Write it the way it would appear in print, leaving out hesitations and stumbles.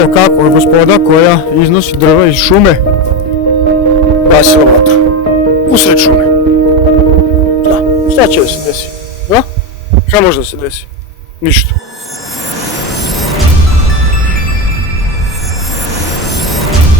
Evo kako je gospoda koja iznosi drva iz šume gasila vatru. Usred šume. Da, šta će da se desi? Da? Šta može da se desi? Ništa.